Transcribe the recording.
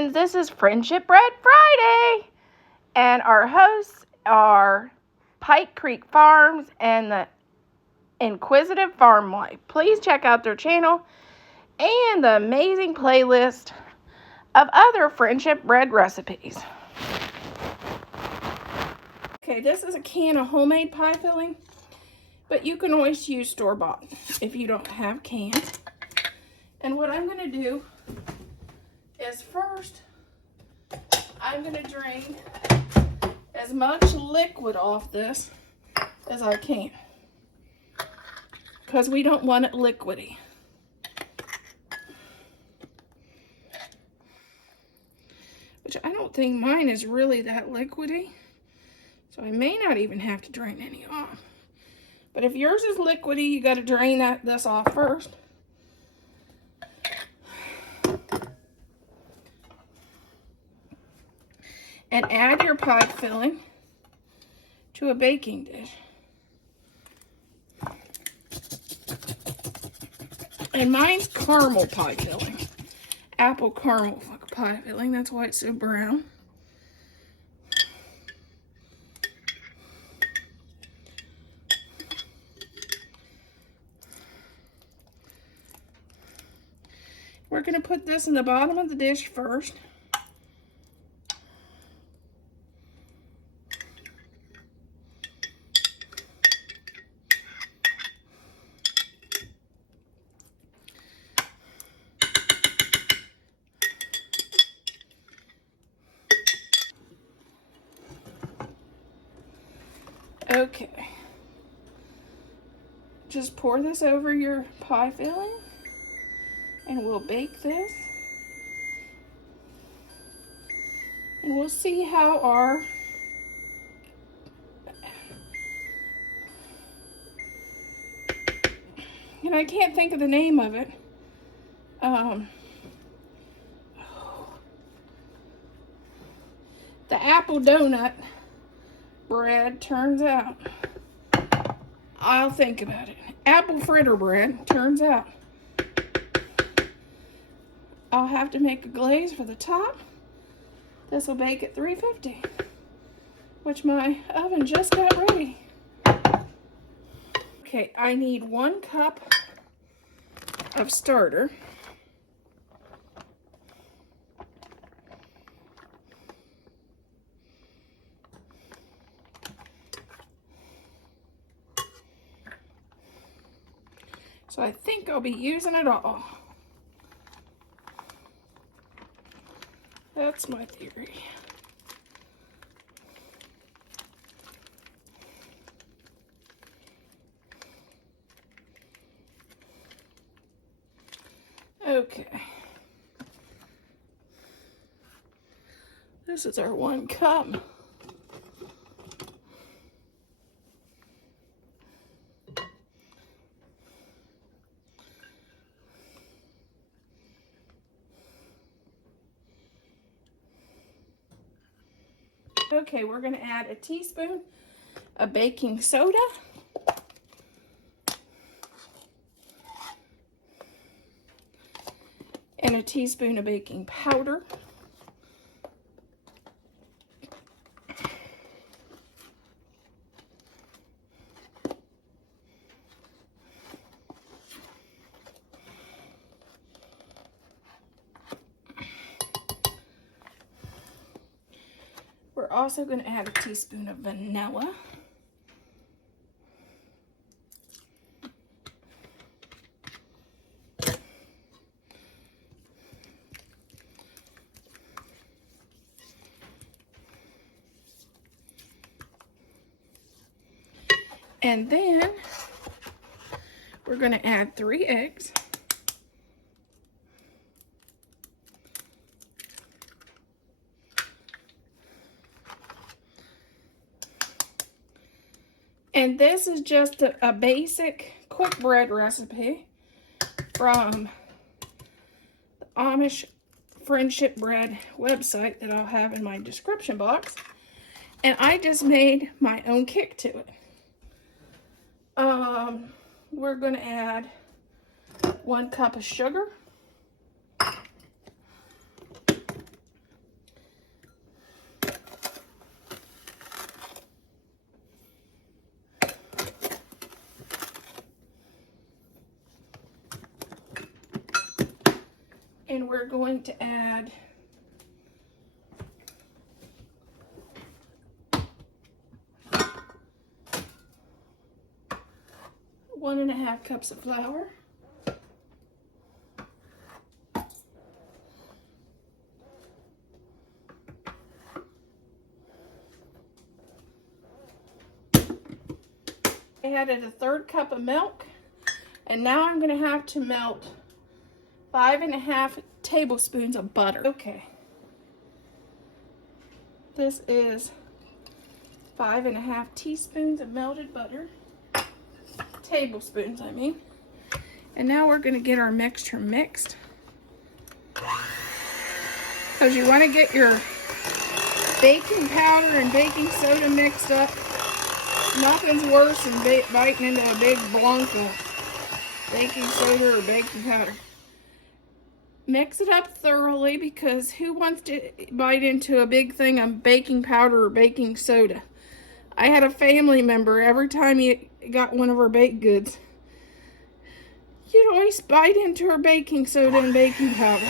friends, this is Friendship Bread Friday, and our hosts are Pike Creek Farms and the Inquisitive Farm Wife. Please check out their channel and the amazing playlist of other Friendship Bread recipes. Okay, this is a can of homemade pie filling, but you can always use store-bought if you don't have cans. And what I'm going to do is first, I'm going to drain as much liquid off this as I can, because we don't want it liquidy. Which I don't think mine is really that liquidy, so I may not even have to drain any off. But if yours is liquidy, you got to drain this off first. And add your pie filling to a baking dish. And mine's caramel pie filling. Apple caramel pie filling, that's why it's so brown. We're going to put this in the bottom of the dish first. Okay, just pour this over your pie filling and we'll bake this. And we'll see how our and I can't think of the name of it. The apple donut bread turns out. I'll think about it. Apple fritter bread turns out. I'll have to make a glaze for the top. This will bake at 350, which my oven just got ready. Okay, I need 1 cup of starter. So I think I'll be using it all. That's my theory. Okay. This is our 1 cup. Okay, we're going to add a teaspoon of baking soda. And a teaspoon of baking powder. We're also going to add a teaspoon of vanilla. And then we're going to add 3 eggs. And this is just a basic quick bread recipe from the Amish Friendship Bread website that I'll have in my description box. And I just made my own kick to it. We're going to add 1 cup of sugar. we're going to add one and a half cups of flour. I added a 1/3 cup of milk, and now I'm going to have to melt 5½ tablespoons of butter. Okay. This is 5½ teaspoons of melted butter. Tablespoons, I mean. And now we're going to get our mixture mixed. Because you want to get your baking powder and baking soda mixed up. Nothing's worse than biting into a big block of baking soda or baking powder. Mix it up thoroughly, because who wants to bite into a big thing of baking powder or baking soda? I had a family member, every time he got one of her baked goods, you'd always bite into her baking soda and baking powder.